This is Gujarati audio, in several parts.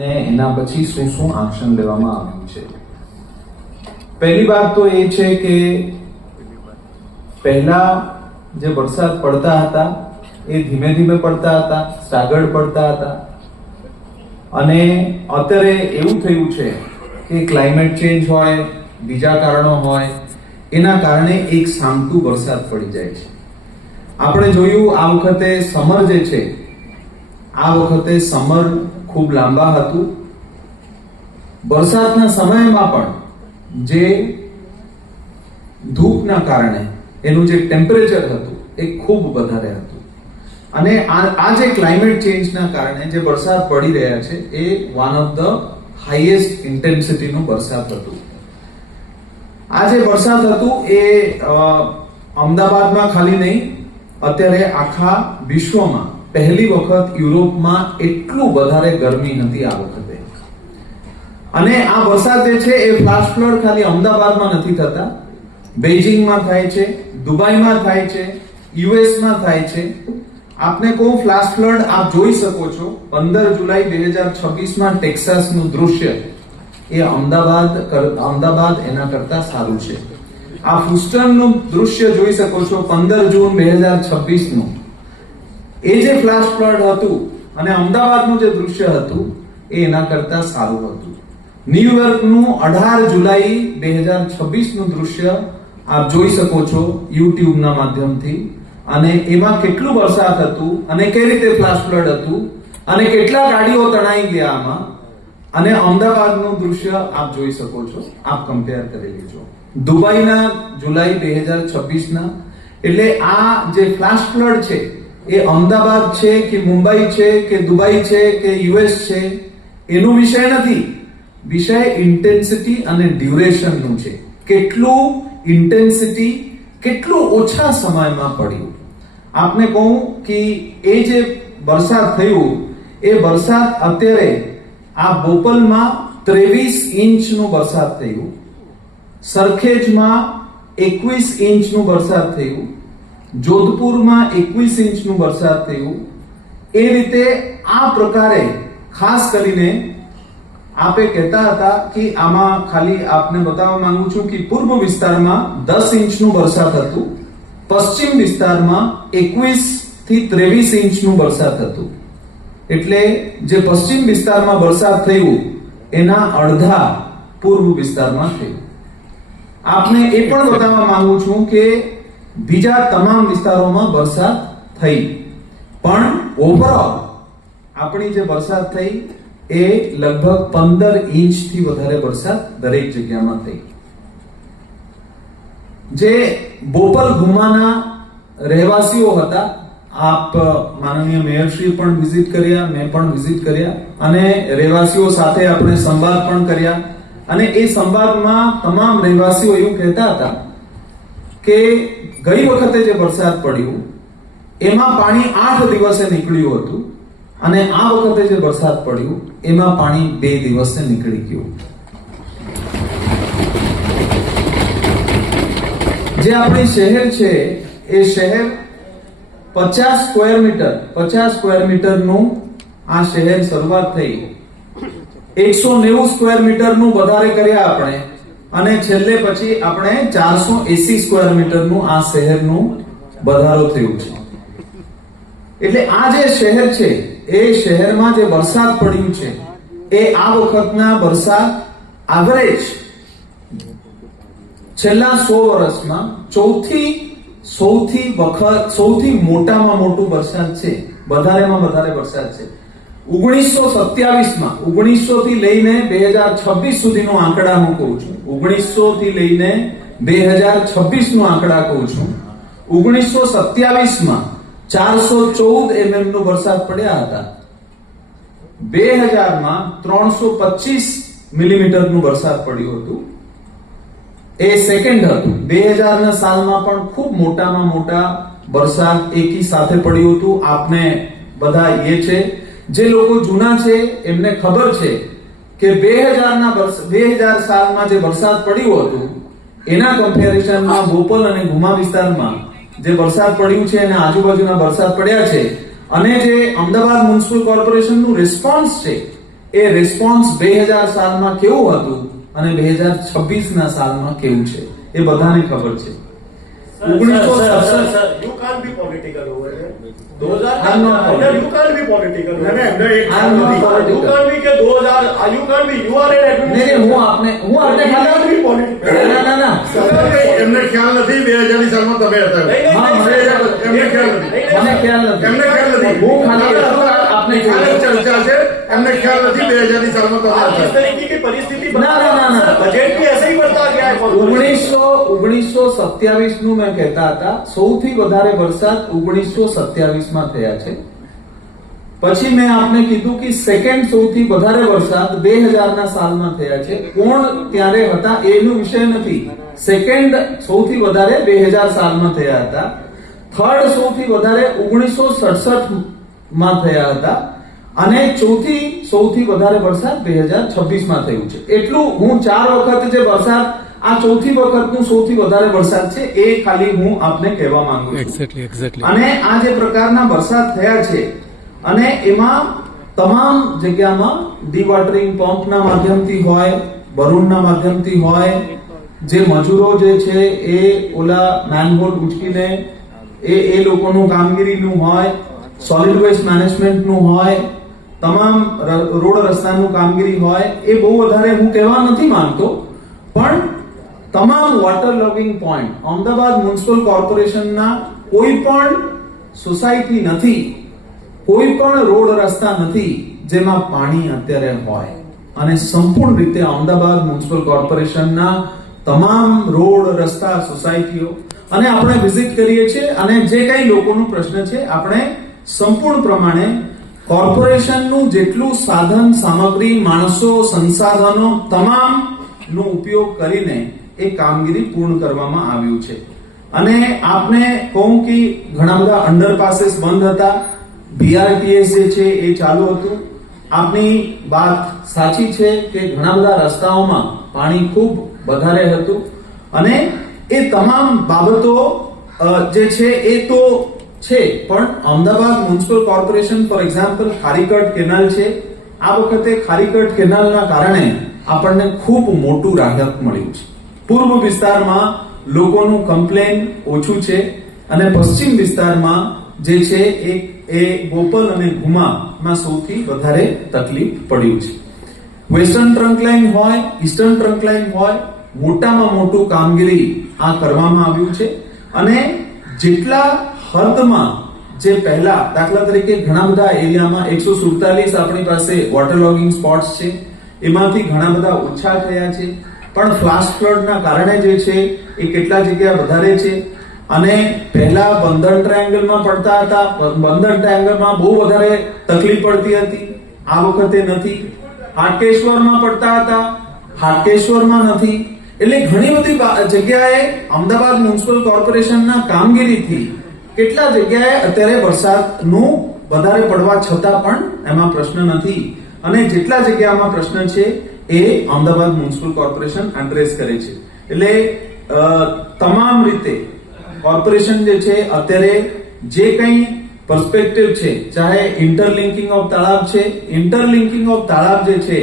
અને એના પછી શું શું એક્શન લેવામાં આવ્યું છે. પહેલી વાત તો એ છે કે પહેલા જે વરસાદ પડતા હતા એ ધીમે ધીમે પડતા હતા, સાગડ પડતા હતા, અને અત્યારે એવું થયું છે કે ક્લાઇમેટ ચેન્જ હોય, બીજા કારણો હોય, એના કારણે એક સામટું વરસાદ પડી જાય છે. આપણે જોયું આ વખતે સમર જે છે, આ વખતે સમર ખૂબ લાંબા હતું. વરસાદના સમયમાં પણ જે ધૂપના કારણે એનું જે ટેમ્પરેચર હતું એ ખૂબ વધારે હતું, અને આ જે ક્લાઇમેટ ચેન્જના કારણે જે વરસાદ પડી રહ્યા છે એ વન ઓફ ધ હાઈએસ્ટ ઇન્ટેન્સિટીનું વરસાદ હતું. આ જે વરસાદ હતું એ અમદાવાદમાં ખાલી નહીં, અત્યારે આખા વિશ્વમાં પહેલી વખત યુરોપમાં એટલું વધારે ગરમી નથી આ વખતે. અને આ વરસાદ જે છે એ ફ્લાશ ફ્લડ ખાલી અમદાવાદમાં નથી થતા, બેઇજિંગમાં થાય છે, દુબઈમાં થાય છે, યુએસમાં થાય છે. આપને કહું, ફ્લાશ ફ્લડ આપ જોઈ શકો છો 15 જુલાઈ 2026માં ટેક્સાસનું દૃશ્ય એ અમદાવાદ એના કરતા સારું છે. આ હ્યુસ્ટનનું દૃશ્ય જોઈ શકો છો 15 જૂન 2026નું. એ જે ફ્લાશ ફ્લડ હતું અને અમદાવાદનું જે દૃશ્ય હતું એ એના કરતા સારું હતું. ન્યુયોર્કનું 18 જુલાઈ 2026નું દૃશ્ય આપ જોઈ શકો છો યુટ્યુબના માધ્યમથી, અને એમાં કેટલું વરસાદ હતું અને કઈ રીતે ફ્લાશ ફ્લડ હતું અને કેટલા ગાડીઓ તણાઈ ગયા આમાં, અને અમદાવાદનું દૃશ્ય આપ જોઈ શકો છો. આપ કમ્પેર કરી લેજો. દુબઈના જુલાઈ 2026ના, એટલે આ જે ફ્લાશ ફ્લડ છે એ અમદાવાદ છે કે મુંબઈ છે કે દુબઈ છે કે યુએસ છે એનો વિષય નથી. વિષય ઇન્ટેન્સિટી અને ડ્યુરેશનનું છે. કેટલું ઇન્ટેન્સિટી કેટલું ઓછા સમયમાં પડ્યું. આપને કહું કે એ જે વરસાદ થયું એ વરસાદ અત્યારે આ બોપલમાં 23 ઇંચનો વરસાદ થયું, સરખેજમાં 21 ઇંચનું વરસાદ થયું, જોધપુરમાં 21 ઇંચનું વરસાદ થયું. એ રીતે આ પ્રકારે ખાસ કરીને આપે કહેતા હતા કે આમાં ખાલી આપને બતાવવા માંગુ છું કે પૂર્વ વિસ્તારમાં 10 ઇંચનું વરસાદ હતું, પશ્ચિમ વિસ્તારમાં 21 થી 23 ઇંચનું વરસાદ હતું. એટલે જે પશ્ચિમ વિસ્તારમાં વરસાદ થયું એના અડધા પૂર્વ વિસ્તારમાં થયું. આપને એ પણ બતાવવા માંગુ છું કે બીજા તમામ વિસ્તારોમાં વરસાદ થઈ, પણ ઓવરઓલ આપણી જે વરસાદ થઈ એ લગભગ 15 ઇંચથી વધારે વરસાદ દરેક જગ્યામાં થઈ. જે બોપલ ગુમાના રહેવાસીઓ હતા, આપ માનનીય મેયરશ્રી પણ વિઝિટ કર્યા, મેં પણ વિઝિટ કર્યા, અને રહેવાસીઓ સાથે આપણે સંવાદ પણ કર્યા. અને એ સંવાદમાં તમામ રહેવાસીઓ એવું કહેતા હતા કે ગઈ વખતે જે વરસાદ પડ્યું એમાં પાણી 8 દિવસે નીકળ્યું હતું, અને આ વખતે જે વરસાદ પડ્યું એમાં પાણી 2 દિવસે નીકળી ગયું. જે આપણી શહેર છે એ શહેર 50 સ્ક્વેર મીટરનું આ શહેર શરૂઆત થઈ, 190 સ્ક્વેર મીટરનું વધારે કર્યા આપણે, અને છેલ્લે પછી આપણે 480 સ્ક્વેર મીટરનું આ શહેરનું વધારો થયું છે. એટલે આ જે શહેર છે એ શહેરમાં જે વરસાદ પડ્યું છે એ આ વખતના વરસાદ એવરેજ છેલ્લા 100 વર્ષમાં સૌથી મોટામાં મોટું વરસાદ છે, વધારેમાં વધારે વરસાદ છે. 1927માં 1900 થી લઈને 2026 સુધીનો આંકડા હું કહું છું. 1900 થી લઈને 2026 નો આંકડા કહું છું. 1927માં 414 mm નો વરસાદ પડ્યા હતા. 2000માં 325 મિલીમીટર નું વરસાદ પડ્યું હતું. એ સેકન્ડ હતું. 2000ના સાલમાં પણ ખૂબ મોટામાં મોટા વરસાદ એકી સાથે પડ્યું હતું. આપને બધા એ છે, જે લોકો જૂના છે એમને ખબર છે કે 2000 સાલમાં જે વરસાદ પડ્યું હતું એના કમ્પેરિઝનમાં બોપલ અને ગુમા વિસ્તારમાં જે વરસાદ પડ્યું છે અને આજુબાજુના વરસાદ પડ્યા છે, અને જે અમદાવાદ મ્યુનિસિપલ કોર્પોરેશનનું રિસ્પોન્સ છે એ રિસ્પોન્સ 2000 સાલમાં કેવું હતું અને 2026 ના સાલમાં કેવું છે એ બધાને ખબર છે. 1967 You can't be political over here. I'm not political. You can't be political. I'm not political. You can't be કે 2000. You can't be. You are an administrator. નહીં, હું આપને You can't be political. ના એમને ખ્યાલ નથી 2000 સાલમાં તમે હતા. એમને ખ્યાલ નથી. મને ખ્યાલ નથી. એમને ખ્યાલ નથી. હું ખાલી એટલું આપને કહું છું. ચર્ચા છે. એમને ખ્યાલ નથી 2000 સાલમાં તમે आज जिस હતા. तरीके की परिस्थिति ना, ना, ना, ना. बजट भी ऐसे ही बढ़ता गया है. 1927 નું મેં કહેતા હતા, સૌથી વધારે વરસાદ 1927 માં થયા છે. પછી મેં આપને કીધું કે સેકન્ડ સૌથી વધારે વરસાદ 2000 ના સાલમાં થયા છે. કોણ ત્યારે હતા એનો વિષય નથી. સેકન્ડ સૌથી વધારે 2000 સાલમાં થયા હતા. થર્ડ સૌથી વધારે 1967 માં થયા હતા અને ચોથી સૌથી વધારે વરસાદ 2026 માં થયું છે. એટલું હું 4 વખત જે વરસાદ, આ ચોથી વખતનું સૌથી વધારે વરસાદ છે એ ખાલી હું આપને કહેવા માંગુ છું. એક્ઝેક્ટલી. અને આ જે પ્રકારના વરસાદ થયા છે અને એમાં તમામ જગ્યામાં ડીવોટરિંગ પંપના માધ્યમથી હોય, બરૂનના માધ્યમથી હોય, જે મજૂરો જે છે એ ઓલા મેનહોલ ઉંચકીને એ લોકોનું કામગીરીનું હોય, સોલિડ વેસ્ટ મેનેજમેન્ટનું હોય, તમામ રોડ રસ્તાનું કામગીરી હોય, એ બહુ વધારે હું કહેવા નથી માંગતો, પણ તમામ water logging point Ahmedabad municipal કોર્પોરેશનના કોઈ પણ સોસાયટી નથી, કોઈ પણ રોડ રસ્તા નથી જેમાં પાણી અત્યારે હોય. અને સંપૂર્ણ રીતે અમદાવાદ મ્યુનિસિપલ કોર્પોરેશનના તમામ રોડ રસ્તા સોસાયટીઓ અને આપણે વિઝિટ કરીએ છીએ અને જે કઈ લોકોનો પ્રશ્ન છે આપણે સંપૂર્ણ પ્રમાણે કોર્પોરેશનનું જેટલું સાધન સામગ્રી, માણસો, સંસાધનો તમામ નો ઉપયોગ કરીને એ કામગીરી પૂર્ણ કરવામાં આવ્યું છે. અને આપને કહું કે ઘણા બધા અંડરપાસીસ બંધ હતા, BRTS જે છે એ ચાલુ હતું. આપની વાત સાચી છે કે ઘણા બધા રસ્તાઓમાં પાણી ખૂબ વધારે હતું અને એ તમામ બાબતો જે છે એ તો છે, પણ Ahmedabad municipal corporation for example Kharicut canal છે. આ વખતે ખારીકટ કેનાલના કારણે આપણને ખૂબ મોટું રાહત મળ્યું છે. પૂર્વ વિસ્તારમાં લોકોનું કમ્પ્લેન ઓછું છે અને પશ્ચિમ વિસ્તારમાં જે છે એ બોપલ અને ઘુમામાં સૌથી વધારે તકલીફ પડ્યું છે. વેસ્ટર્ન ટ્રંક લાઇન હોય, ઈસ્ટર્ન ટ્રંક લાઇન હોય, મોટામાં મોટું કામગીરી આ કરવામાં આવ્યું છે. અને જેટલા હદમાં જે પહેલા દાખલા તરીકે ઘણા બધા એરિયામાં 147 આપણી પાસે વોટર લોગિંગ સ્પોટ્સ છે, એમાંથી ઘણા બધા ઓછા થયા છે, પણ ફ્લાશ ફ્લડના કારણે જે છે એ કેટલા જગ્યા વધારે છે. અને પહેલા બંદર ટ્રાયેંગલમાં પડતા હતા, બંદર ટ્રાયેંગલમાં બહુ વધારે તકલીફ પડતી હતી, આ વખતે નથી. હાટકેશ્વરમાં પડતા હતા, હાટકેશ્વરમાં નથી. એટલે ઘણી બધી જગ્યાએ અમદાવાદ મ્યુનિસિપલ કોર્પોરેશનના કામગીરીથી કેટલા જગ્યાએ અત્યારે વરસાદનું વધારે પડવા છતાં પણ એમાં પ્રશ્ન નથી. અને જેટલા જગ્યામાં પ્રશ્ન છે એ અમદાવાદ મ્યુનિસિપલ કોર્પોરેશન એડ્રેસ કરે છે. એટલે તમામ રીતે કોર્પોરેશન જે છે અત્યારે જે કંઈ પર્સપેક્ટિવ છે, ચાહે ઇન્ટરલિંકિંગ ઓફ તળાવ છે, ઇન્ટરલિંકિંગ ઓફ તળાવ જે છે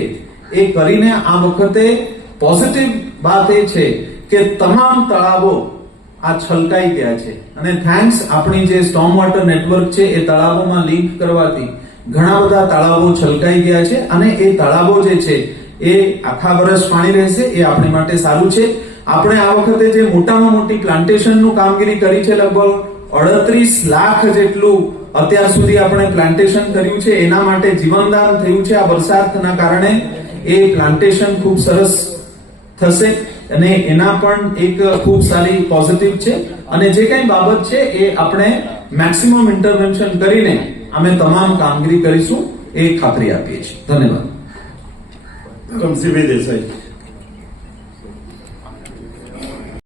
એ કરીને આ વખતે પોઝિટિવ વાત એ છે કે તમામ તળાવો આ છલકાઈ ગયા છે. અને થેન્ક્સ આપણી જે સ્ટોર્મ વોટર નેટવર્ક છે એ તળાવોમાં લિંક કરવાથી ઘણા બધા તળાવો છલકાઈ ગયા છે. અને એ તળાવો જે છે એ આખા વર્ષ પાણી રહેશે, એ આપણી માટે સારું છે. આપણે આ વખતે જે મોટામાં મોટી પ્લાન્ટેશનનું કામગીરી કરી છે, લગભગ 38 લાખ જેટલું અત્યાર સુધી આપણે પ્લાન્ટેશન કર્યું છે. એના માટે જીવનદાન થયું છે આ વરસાદના કારણે. એ પ્લાન્ટેશન ખૂબ સરસ થશે અને એના પણ એક ખૂબ સારી પોઝિટિવ છે. અને જે કઈ બાબત છે એ આપણે મેક્સિમમ ઇન્ટરવેન્શન કરીને અમે તમામ કામગીરી કરીશું એ ખાતરી આપીએ છીએ. ધન્યવાદ. કમસીભાઈ દેસાઈ.